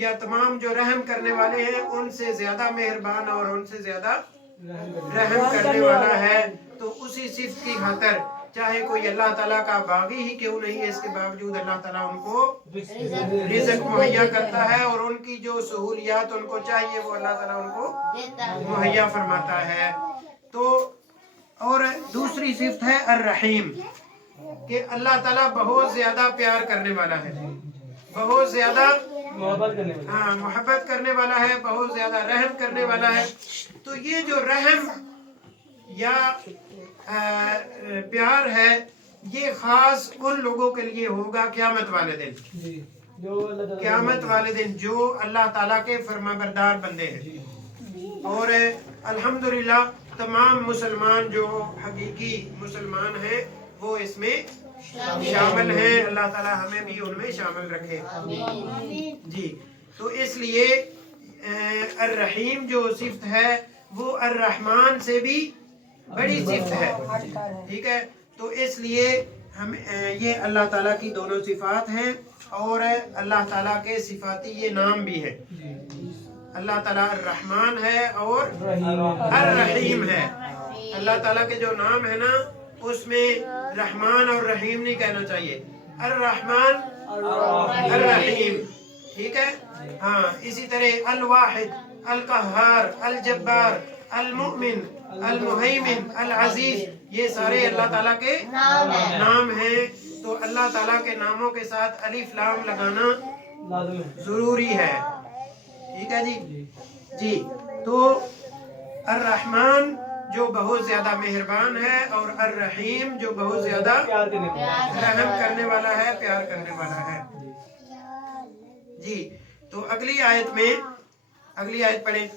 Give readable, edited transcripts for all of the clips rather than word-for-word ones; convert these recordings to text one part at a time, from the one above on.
یا تمام جو رحم کرنے والے ہیں ان سے زیادہ مہربان اور ان سے زیادہ رحم کرنے والا ہے. تو اسی صفت کی خاطر چاہے کوئی اللہ تعالیٰ کا باغی ہی کیوں نہیں ہے، اس کے باوجود اللہ تعالیٰ ان کو رزق مہیا کرتا ہے، اور ان کی جو سہولیات ان کو چاہیے وہ اللہ تعالیٰ ان کو مہیا فرماتا ہے. تو اور دوسری صفت ہے الرحیم، کہ اللہ تعالیٰ بہت زیادہ پیار کرنے والا ہے، بہت زیادہ محبت کرنے والا ہے، بہت زیادہ رحم کرنے والا ہے. تو یہ جو رحم یا پیار ہے یہ خاص ان لوگوں کے لیے ہوگا قیامت والے دن، قیامت والے دن جو اللہ تعالیٰ کے فرما بردار بندے ہیں. اور الحمدللہ تمام مسلمان جو حقیقی مسلمان ہیں وہ اس میں شامل ہیں. اللہ تعالیٰ ہمیں بھی ان میں شامل رکھے. جی تو اس لیے الرحیم جو صفت ہے وہ الرحمن سے بھی بڑی صفت ہے. ٹھیک ہے، تو اس لیے ہم یہ اللہ تعالیٰ کی دونوں صفات ہیں، اور اللہ تعالیٰ کے صفاتی یہ نام بھی ہے. اللہ تعالیٰ الرحمن ہے اور الرحیم ہے. اللہ تعالیٰ کے جو نام ہے نا اس میں رحمان اور رحیم نہیں کہنا چاہیے، الرحمن الرحیم. ٹھیک ہے، ہاں. اسی طرح الواحد، القہار، الجبار، المؤمن، المہیمن، العزیز، یہ سارے اللہ تعالیٰ کے نام ہیں. تو اللہ تعالیٰ کے ناموں کے ساتھ الف لام لگانا ضروری ہے. ٹھیک ہے جی. جی تو الرحمن جو بہت زیادہ مہربان ہے، اور الرحیم جو بہت زیادہ رحم کرنے والا ہے، پیار کرنے والا ہے. جی تو اگلی آیت میں، اگلی آیت پڑھیں.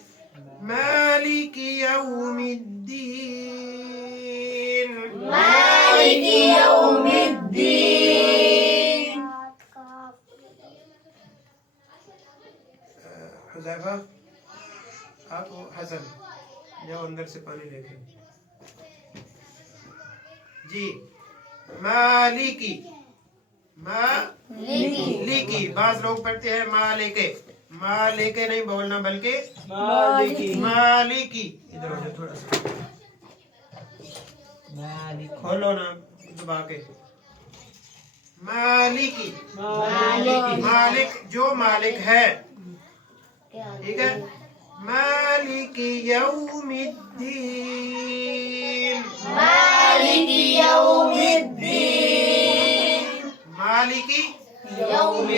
مالک یوم الدین، مالک یوم الدین. حذیفہ آپ حسن جاؤ اندر سے پانی لے کے. جی مالکی، مالکی، بعض لوگ پڑھتے ہیں مالکے، مالکے نہیں بولنا بلکہ مالکی. ادھر ہو جاؤ تھوڑا سا، کھولو نا دبا کے. مالکی، مالک جو مالک ہے. ٹھیک ہے، مالک یوم الدین، مالک یوم الدین. مالکی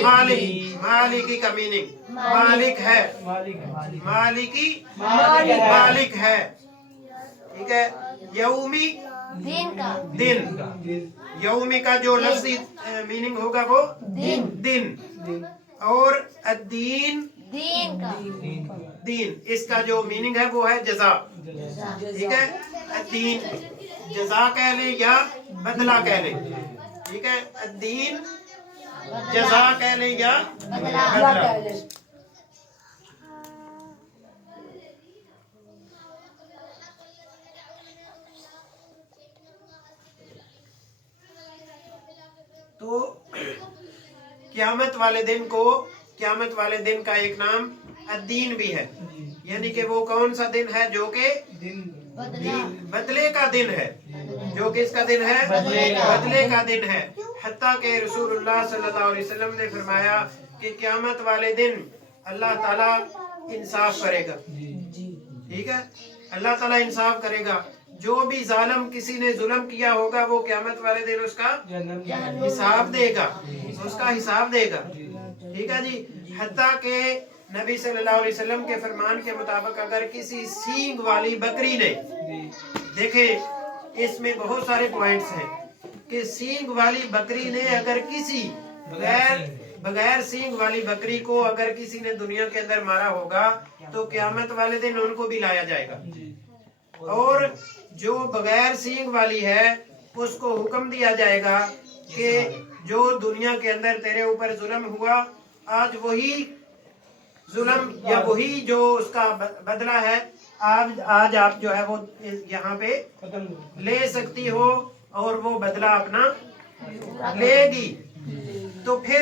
مالک، مالکی کا میننگ مالک ہے، مالکی مالک ہے. ٹھیک ہے، یومی دن کا، دن، یومی کا جو لفظی میننگ ہوگا وہ دن، اور الدین دین کا، دین، اس کا جو میننگ ہے وہ ہے جزا. ٹھیک ہے، الدین جزا کہہ لیں یا بدلہ کہہ لیں. ٹھیک ہے، الدین جزا کہہ لیں یا بدلہ. تو قیامت والے دن کو، قیامت والے دن کا ایک نام الدین بھی ہے، یعنی کہ وہ کون سا دن ہے جو کہ بدلے کا دن ہے. جو کس کا دن ہے؟ بدلے کا دن ہے. حتیٰ کہ رسول اللہ صلی اللہ علیہ وسلم نے فرمایا کہ قیامت والے دن اللہ تعالیٰ انصاف کرے گا. ٹھیک ہے، اللہ تعالیٰ انصاف کرے گا. جو بھی ظالم کسی نے ظلم کیا ہوگا وہ قیامت والے دن اس کا حساب دے گا، اس کا حساب دے گا. ٹھیک ہے جی. حتیٰ کہ نبی صلی اللہ علیہ وسلم کے فرمان کے مطابق اگر کسی سینگ والی بکری نے، دیکھیں اس میں بہت سارے پوائنٹس ہیں، کہ سینگ والی بکری نے اگر کسی بغیر سینگ والی بکری کو اگر کسی نے دنیا کے اندر مارا ہوگا تو قیامت والے دن ان کو بھی لایا جائے گا. اور جو بغیر سینگ والی ہے اس کو حکم دیا جائے گا کہ جو دنیا کے اندر تیرے اوپر ظلم ہوا، آج وہی ظلم یا وہی جو اس کا بدلہ ہے آج آپ جو ہے وہ یہاں پہ لے سکتی ہو، اور وہ بدلہ اپنا لے گی. تو پھر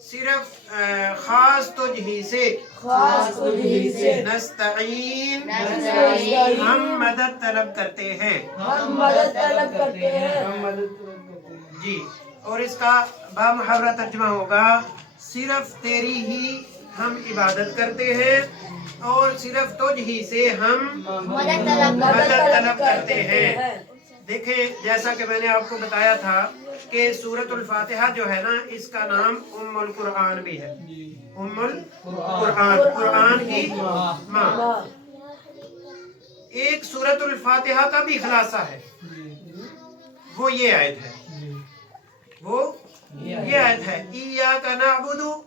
صرف خاص تجھ ہی سے نستعین ہم مدد طلب کرتے ہیں جی. اور اس کا بامحاورہ ترجمہ ہوگا صرف تیری ہی ہم عبادت کرتے ہیں اور صرف تجھ ہی سے ہم مدد طلب کرتے ہیں. دیکھیں جیسا کہ میں نے آپ کو بتایا تھا کہ سورۃ الفاتحہ جو ہے نا اس کا نام ام القرآن بھی ہے. ام القرآن، قرآن کی ماں. ایک سورۃ الفاتحہ کا بھی خلاصہ ہے، وہ یہ آیت ہے، ایاک نعبد و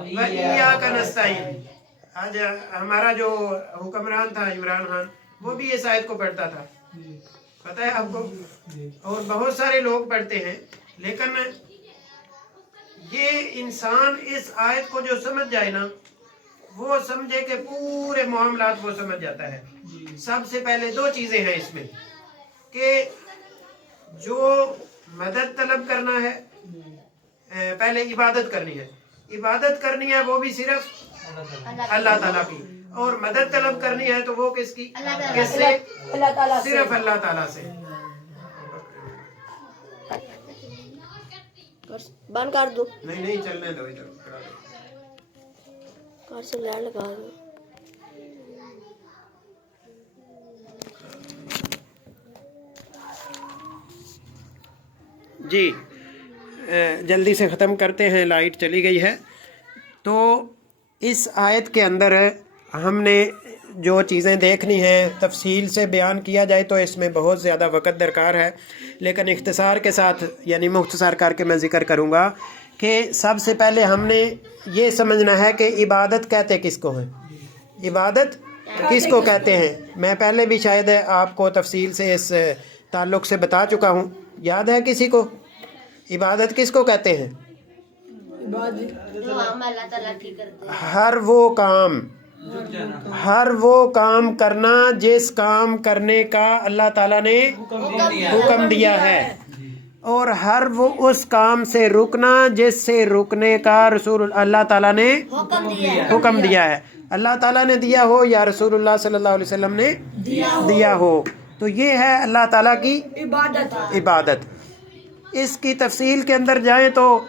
ایاک نستعین. آج ہمارا جو حکمران تھا عمران خان، وہ بھی اس آیت کو پڑھتا تھا، پتہ ہے آپ کو، اور بہت سارے لوگ پڑھتے ہیں. لیکن یہ انسان اس آیت کو جو سمجھ جائے نا، وہ سمجھے کہ پورے معاملات وہ سمجھ جاتا ہے. سب سے پہلے دو چیزیں ہیں اس میں، کہ جو مدد طلب کرنا ہے، پہلے عبادت کرنی ہے. عبادت کرنی ہے وہ بھی صرف اللہ تعالیٰ کی، اور مدد طلب کرنی ہے تو وہ کس کی؟ کس سے؟ صرف اللہ تعالیٰ سے. بند کر دو، نہیں چلنے دو ادھر. کار سے لائٹ لگا دو. جی جلدی سے ختم کرتے ہیں، لائٹ چلی گئی ہے. تو اس آیت کے اندر ہم نے جو چیزیں دیکھنی ہیں تفصیل سے بیان کیا جائے تو اس میں بہت زیادہ وقت درکار ہے، لیکن اختصار کے ساتھ یعنی مختصر کر کے میں ذکر کروں گا کہ سب سے پہلے ہم نے یہ سمجھنا ہے کہ عبادت کہتے کس کو ہیں، عبادت کس کو کہتے ہیں. میں پہلے بھی شاید آپ کو تفصیل سے اس تعلق سے بتا چکا ہوں، یاد ہے کسی کو؟ عبادت کس کو کہتے ہیں؟ جو ہم اللہ تعالیٰ کی کرتے ہیں. ہر وہ کام کرنا جس کام کرنے کا اللہ تعالیٰ نے حکم دیا ہے، اور ہر وہ اس کام سے رکنا جس سے رکنے کا رسول اللہ تعالیٰ نے حکم دیا ہے. اللہ تعالیٰ نے دیا ہو یا رسول اللہ صلی اللہ علیہ وسلم نے دیا ہو، تو یہ ہے اللہ تعالیٰ کی عبادت. اس کی تفصیل کے اندر جائیں تو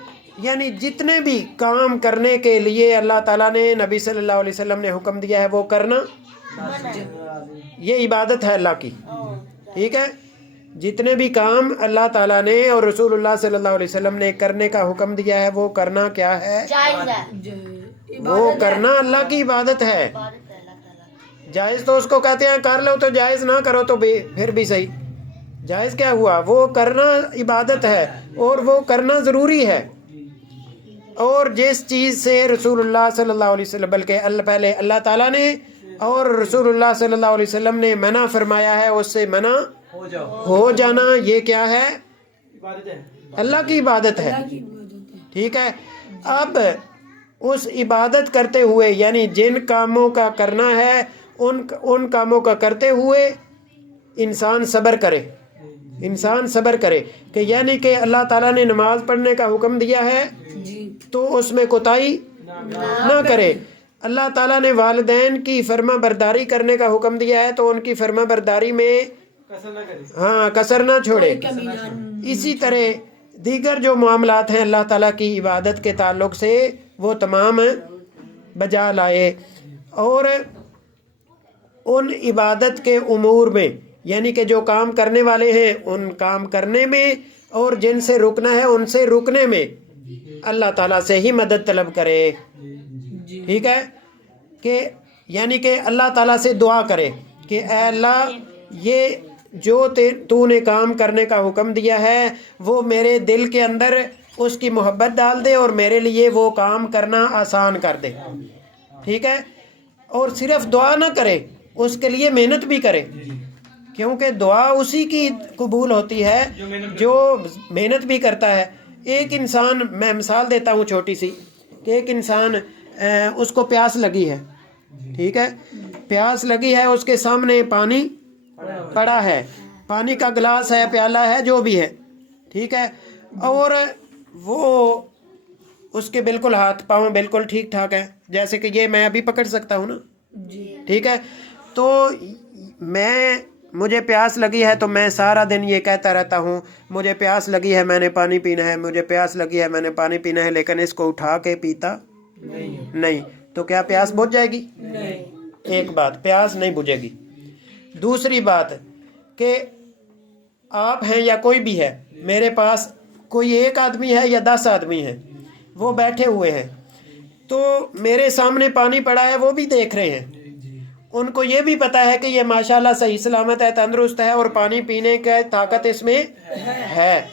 یعنی جتنے بھی کام کرنے کے لیے اللہ تعالیٰ نے نبی صلی اللہ علیہ وسلم نے حکم دیا ہے وہ کرنا، یہ عبادت ہے اللہ کی. ٹھیک ہے، جتنے بھی کام اللہ تعالیٰ نے اور رسول اللہ صلی اللہ علیہ وسلم نے کرنے کا حکم دیا ہے وہ کرنا کیا ہے؟ جائز ہے، وہ کرنا اللہ کی عبادت ہے. جائز تو اس کو کہتے ہیں کر لو، تو جائز نہ کرو تو پھر بھی صحیح. جائز کیا ہوا؟ وہ کرنا عبادت ہے اور وہ کرنا ضروری ہے. اور جس چیز سے رسول اللہ صلی اللہ علیہ وسلم بلکہ پہلے اللہ تعالیٰ نے اور رسول اللہ صلی اللہ علیہ وسلم نے منع فرمایا ہے اس سے منع ہو جانا، یہ کیا ہے؟ اللہ کی عبادت ہے. ٹھیک ہے، اب اس عبادت کرتے ہوئے یعنی جن کاموں کا کرنا ہے ان کاموں کا کرتے ہوئے انسان صبر کرے کہ یعنی کہ اللہ تعالیٰ نے نماز پڑھنے کا حکم دیا ہے تو اس میں کوتاہی نہ کرے. اللہ تعالیٰ نے والدین کی فرما برداری کرنے کا حکم دیا ہے تو ان کی فرما برداری میں کسر نہ چھوڑے. اسی طرح دیگر جو معاملات ہیں اللہ تعالیٰ کی عبادت کے تعلق سے وہ تمام بجا لائے، اور ان عبادت کے امور میں یعنی کہ جو کام کرنے والے ہیں ان کام کرنے میں اور جن سے رکنا ہے ان سے رکنے میں اللہ تعالیٰ سے ہی مدد طلب کرے. ٹھیک ہے، کہ یعنی کہ اللہ تعالیٰ سے دعا کرے کہ اے اللہ یہ جو تو نے کام کرنے کا حکم دیا ہے وہ میرے دل کے اندر اس کی محبت ڈال دے اور میرے لیے وہ کام کرنا آسان کر دے. ٹھیک ہے، اور صرف دعا نہ کرے، اس کے لیے محنت بھی کرے، کیونکہ دعا اسی کی قبول ہوتی ہے جو محنت بھی کرتا ہے. ایک انسان، میں مثال دیتا ہوں چھوٹی سی، کہ ایک انسان اس کو پیاس لگی ہے. ٹھیک ہے، پیاس لگی ہے، اس کے سامنے پانی پڑا ہے، پانی کا گلاس ہے، پیالہ ہے، جو بھی ہے. ٹھیک ہے، اور وہ اس کے بالکل ہاتھ پاؤں بالکل ٹھیک ٹھاک ہیں، جیسے کہ یہ میں ابھی پکڑ سکتا ہوں نا، ٹھیک ہے. تو مجھے پیاس لگی ہے تو میں سارا دن یہ کہتا رہتا ہوں مجھے پیاس لگی ہے میں نے پانی پینا ہے، مجھے پیاس لگی ہے میں نے پانی پینا ہے، لیکن اس کو اٹھا کے پیتا نہیں، تو کیا پیاس بجھ جائے گی؟ ایک بات، پیاس نہیں بجھے گی. دوسری بات کہ آپ ہیں یا کوئی بھی ہے، میرے پاس کوئی ایک آدمی ہے یا 10 آدمی ہیں، وہ بیٹھے ہوئے ہیں، تو میرے سامنے پانی پڑا ہے، وہ بھی دیکھ رہے ہیں، ان کو یہ بھی پتا ہے کہ یہ ماشاءاللہ صحیح سلامت ہے، تندرست ہے، اور پانی پینے کی طاقت اس میں ہے.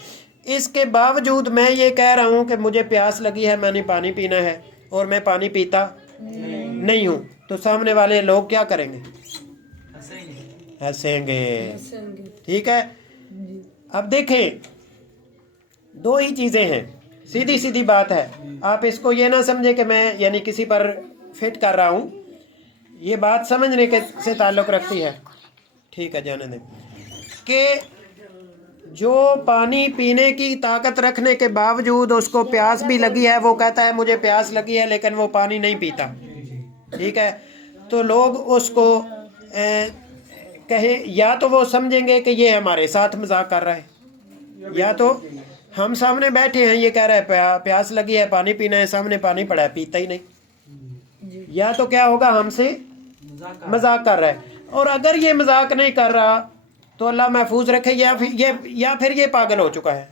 اس کے باوجود میں یہ کہہ رہا ہوں کہ مجھے پیاس لگی ہے، میں نے پانی پینا ہے، اور میں پانی پیتا نہیں ہوں، تو سامنے والے لوگ کیا کریں گے؟ ہنسیں گے. ٹھیک ہے. اب دیکھیں، دو ہی چیزیں ہیں، سیدھی سیدھی بات ہے. آپ اس کو یہ نہ سمجھے کہ میں یعنی کسی پر فٹ کر رہا ہوں، یہ بات سمجھنے کے سے تعلق رکھتی ہے. ٹھیک ہے، جانے دیں. کہ جو پانی پینے کی طاقت رکھنے کے باوجود اس کو پیاس بھی لگی ہے، وہ کہتا ہے مجھے پیاس لگی ہے، لیکن وہ پانی نہیں پیتا. ٹھیک ہے. تو لوگ اس کو کہیں، یا تو وہ سمجھیں گے کہ یہ ہمارے ساتھ مذاق کر رہا ہے، یا تو ہم سامنے بیٹھے ہیں، یہ کہہ رہا ہے پیاس لگی ہے پانی پینا ہے، سامنے پانی پڑا ہے پیتا ہی نہیں، یا تو کیا ہوگا ہم سے مذاق کر رہا ہے. اور اگر یہ مذاق نہیں کر رہا تو اللہ محفوظ رکھے، یا پھر یہ پاگل ہو چکا ہے.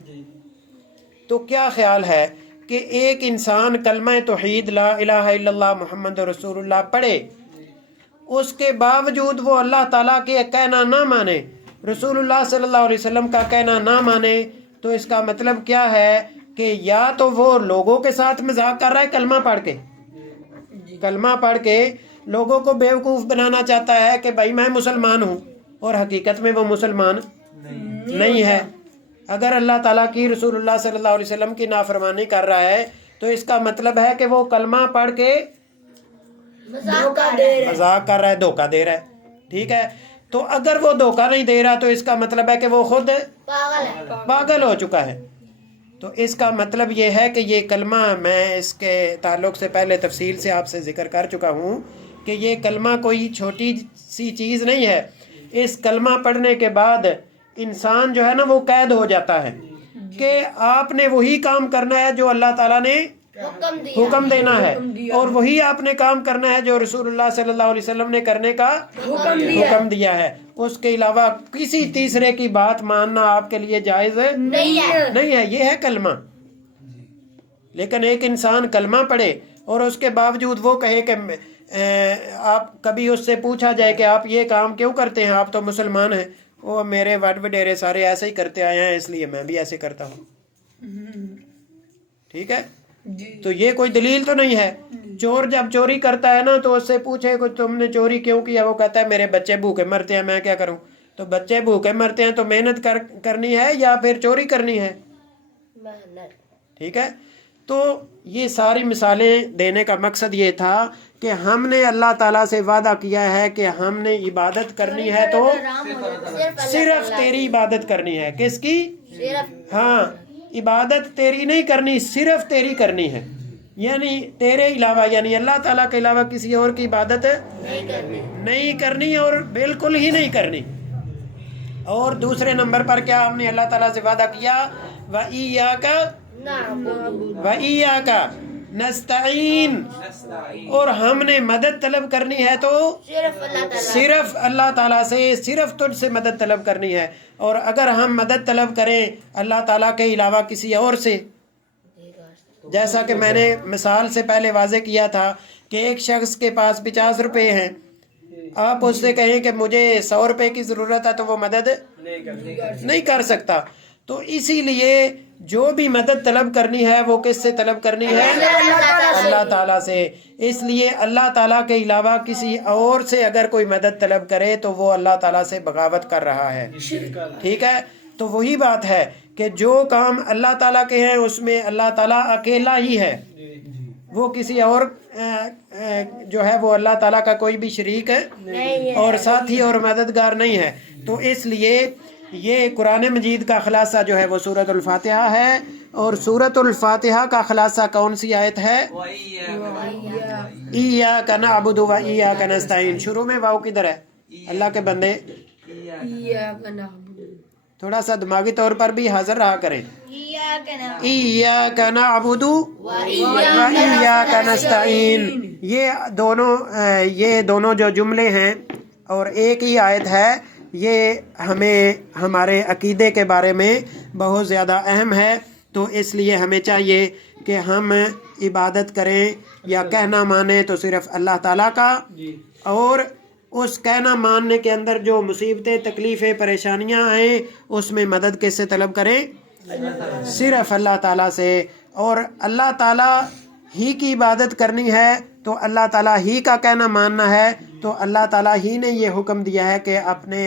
تو کیا خیال ہے کہ ایک انسان کلمہ توحید لا الہ الا اللہ محمد رسول اللہ پڑھے، اس کے باوجود وہ اللہ تعالیٰ کے کہنا نہ مانے، رسول اللہ صلی اللہ علیہ وسلم کا کہنا نہ مانے، تو اس کا مطلب کیا ہے کہ یا تو وہ لوگوں کے ساتھ مذاق کر رہا ہے، کلمہ پڑھ کے لوگوں کو بیوقوف بنانا چاہتا ہے کہ بھائی میں مسلمان ہوں، اور حقیقت میں وہ مسلمان نہیں ہے. اگر اللہ تعالیٰ کی، رسول اللہ صلی اللہ علیہ وسلم کی نافرمانی کر رہا ہے تو اس کا مطلب ہے کہ وہ کلمہ پڑھ کے مذاق کر رہا ہے، دھوکہ دے رہا ہے. ٹھیک ہے. تو اگر وہ دھوکہ نہیں دے رہا تو اس کا مطلب ہے کہ وہ خود پاگل ہو چکا ہے. تو اس کا مطلب یہ ہے کہ یہ کلمہ، میں اس کے تعلق سے پہلے تفصیل سے آپ سے ذکر کر چکا ہوں کہ یہ کلمہ کوئی چھوٹی سی چیز نہیں ہے. اس کلمہ پڑھنے کے بعد انسان جو ہے نا وہ قید ہو جاتا ہے کہ آپ نے وہی کام کرنا ہے جو اللہ تعالیٰ نے حکم دینا ہے، اور وہی آپ نے کام کرنا ہے جو رسول اللہ صلی اللہ علیہ وسلم نے کرنے کا حکم دیا ہے. اس کے علاوہ کسی تیسرے کی بات ماننا آپ کے لیے جائز نہیں ہے. یہ ہے کلمہ. لیکن ایک انسان کلمہ پڑھے اور اس کے باوجود وہ کہے کہ آپ کبھی اس سے پوچھا جائے کہ آپ یہ کام کیوں کرتے ہیں، آپ تو مسلمان ہیں، وہ میرے وڈیرے سارے ایسے ہی کرتے آئے ہیں اس لیے میں بھی ایسے کرتا ہوں. ٹھیک ہے. تو یہ کوئی دلیل تو نہیں ہے. چور جب چوری کرتا ہے نا تو اس سے پوچھے کہ تم نے چوری کیوں کیا، وہ کہتا ہے میرے بچے بھوکے مرتے ہیں، میں کیا کروں. تو بچے بھوکے مرتے ہیں تو محنت کرنی ہے یا پھر چوری کرنی ہے. ٹھیک ہے. تو یہ ساری مثالیں دینے کا مقصد یہ تھا کہ ہم نے اللہ تعالیٰ سے وعدہ کیا ہے کہ ہم نے عبادت کرنی ہے تو صرف تیری عبادت کرنی ہے. کس کی؟ ہاں، عبادت تیری نہیں کرنی، صرف تیری کرنی ہے. یعنی تیرے علاوہ، یعنی اللہ تعالیٰ کے علاوہ کسی اور کی عبادت نہیں کرنی، اور بالکل ہی نہیں کرنی. اور دوسرے نمبر پر کیا ہم نے اللہ تعالیٰ سے وعدہ کیا؟ وَإِيَّاكَ نَسْتَعِينُ، اور ہم نے مدد طلب کرنی ہے تو صرف اللہ تعالیٰ سے، صرف تجھ سے مدد طلب کرنی ہے. اور اگر ہم مدد طلب کریں اللہ تعالیٰ کے علاوہ کسی اور سے، جیسا کہ میں نے مثال سے پہلے واضح کیا تھا کہ ایک شخص کے پاس 50 روپے ہیں، آپ اس سے کہیں کہ مجھے 100 روپے کی ضرورت ہے تو وہ مدد نہیں کر سکتا. تو اسی لیے جو بھی مدد طلب کرنی ہے وہ کس سے طلب کرنی ہے؟ اللہ تعالیٰ سے. اس لیے اللہ تعالیٰ کے علاوہ کسی اور سے اگر کوئی مدد طلب کرے تو وہ اللہ تعالیٰ سے بغاوت کر رہا ہے. ٹھیک ہے. تو وہی بات ہے کہ جو کام اللہ تعالیٰ کے ہیں اس میں اللہ تعالیٰ اکیلا ہی ہے، وہ کسی اور جو ہے وہ اللہ تعالیٰ کا کوئی بھی شریک اور ساتھی اور مددگار نہیں ہے. تو اس لیے یہ قرآن مجید کا خلاصہ جو ہے وہ سورۃ الفاتحہ ہے، اور سورۃ الفاتحہ کا خلاصہ کون سی آیت ہے؟ ایاک نعبد و ایاک نستعین۔ شروع میں واو کدھر ہے؟ اللہ کے بندے تھوڑا سا دماغی طور پر بھی حاضر رہا کریں۔ ایاک نعبد و ایاک نستعین، یہ دونوں جو جملے ہیں اور ایک ہی آیت ہے، یہ ہمیں ہمارے عقیدے کے بارے میں بہت زیادہ اہم ہے، تو اس لیے ہمیں چاہیے کہ ہم عبادت کریں یا کہنا مانیں تو صرف اللہ تعالیٰ کا، اور اس کہنا ماننے کے اندر جو مصیبتیں، تکلیفیں، پریشانیاں آئیں اس میں مدد کس سے طلب کریں؟ صرف اللہ تعالیٰ سے، اور اللہ تعالیٰ ہی کی عبادت کرنی ہے تو اللہ تعالیٰ ہی کا کہنا ماننا ہے، تو اللہ تعالیٰ ہی نے یہ حکم دیا ہے کہ اپنے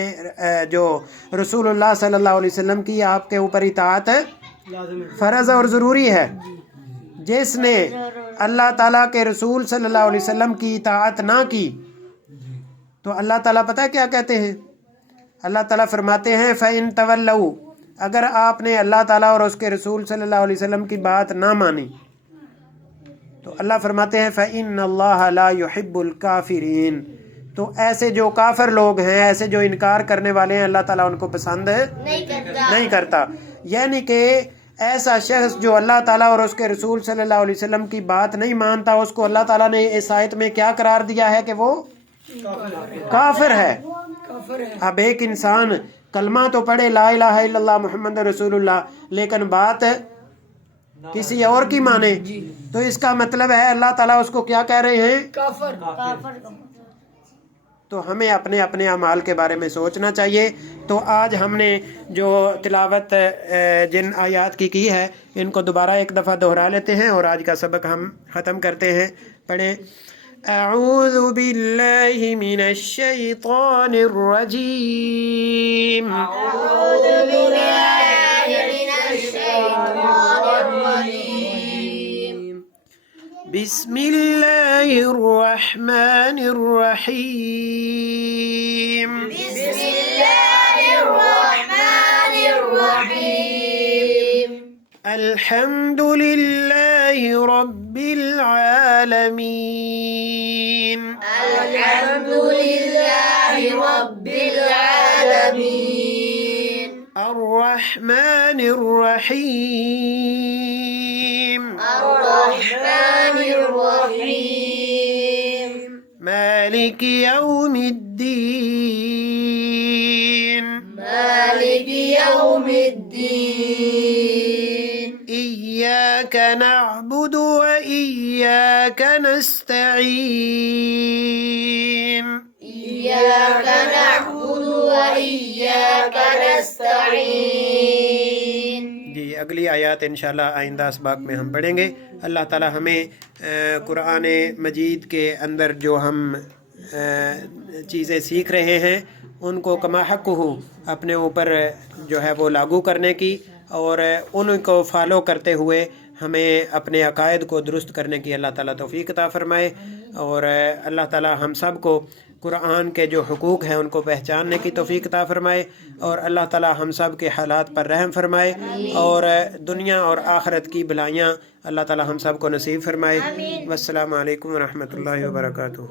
جو رسول اللہ صلی اللہ علیہ وسلم کی آپ کے اوپر اطاعت فرض اور ضروری ہے۔ جس نے اللہ تعالیٰ کے رسول صلی اللہ علیہ وسلم کی اطاعت نہ کی تو اللہ تعالیٰ پتہ ہے کیا کہتے ہیں؟ اللہ تعالیٰ فرماتے ہیں فَإِن تَوَلَّوْا، اگر آپ نے اللہ تعالیٰ اور اس کے رسول صلی اللہ علیہ وسلم کی بات نہ مانی تو اللہ فرماتے ہیں فَإِنَّ اللَّهَ لَا يُحِبُّ الْكَافِرِينَ، تو ایسے جو کافر لوگ ہیں، ایسے جو انکار کرنے والے ہیں، اللہ تعالیٰ ان کو پسند نہیں کرتا۔ یعنی کہ ایسا شخص جو اللہ تعالیٰ اور اس کے رسول صلی اللہ علیہ وسلم کی بات نہیں مانتا، اس کو اللہ تعالیٰ نے اس آیت میں کیا قرار دیا ہے کہ وہ کافر ہے۔ اب ایک انسان کلمہ تو پڑھے لا الہ الا اللہ محمد رسول اللہ، لیکن بات کسی اور کی مانے تو اس کا مطلب ہے اللہ تعالیٰ اس کو کیا کہہ رہے ہیں؟ کافر۔ تو ہمیں اپنے اپنے اعمال کے بارے میں سوچنا چاہیے۔ تو آج ہم نے جو تلاوت جن آیات کی ہے ان کو دوبارہ ایک دفعہ دہرا لیتے ہیں اور آج کا سبق ہم ختم کرتے ہیں۔ پڑھیں اعوذ باللہ من الشیطان الرجیم، اعوذ باللہ من الشیطان الرجیم، بسم اللہ الرحمن الرحیم، بسم اللہ الرحمن الرحیم، الحمد للہ رب العالمین، الحمد للہ رب العالمین، الرحمن الرحیم، الرحمن الرحیم، مالک یوم الدین، مالک یوم الدین، ایاک نعبد و ایاک نستعین، ایاک نعبد و ایاک نستعین۔ جی اگلی آیات انشاءاللہ آئندہ اسباق میں ہم پڑھیں گے۔ اللہ تعالی ہمیں قرآن مجید کے اندر جو ہم چیزیں سیکھ رہے ہیں ان کو کما حق ہو اپنے اوپر جو ہے وہ لاگو کرنے کی، اور ان کو فالو کرتے ہوئے ہمیں اپنے عقائد کو درست کرنے کی اللہ تعالیٰ توفیق عطا فرمائے، اور اللہ تعالیٰ ہم سب کو قرآن کے جو حقوق ہیں ان کو پہچاننے کی توفیق عطا فرمائے، اور اللہ تعالیٰ ہم سب کے حالات پر رحم فرمائے، اور دنیا اور آخرت کی بھلائیاں اللہ تعالیٰ ہم سب کو نصیب فرمائے۔ والسلام علیکم ورحمۃ اللہ وبرکاتہ۔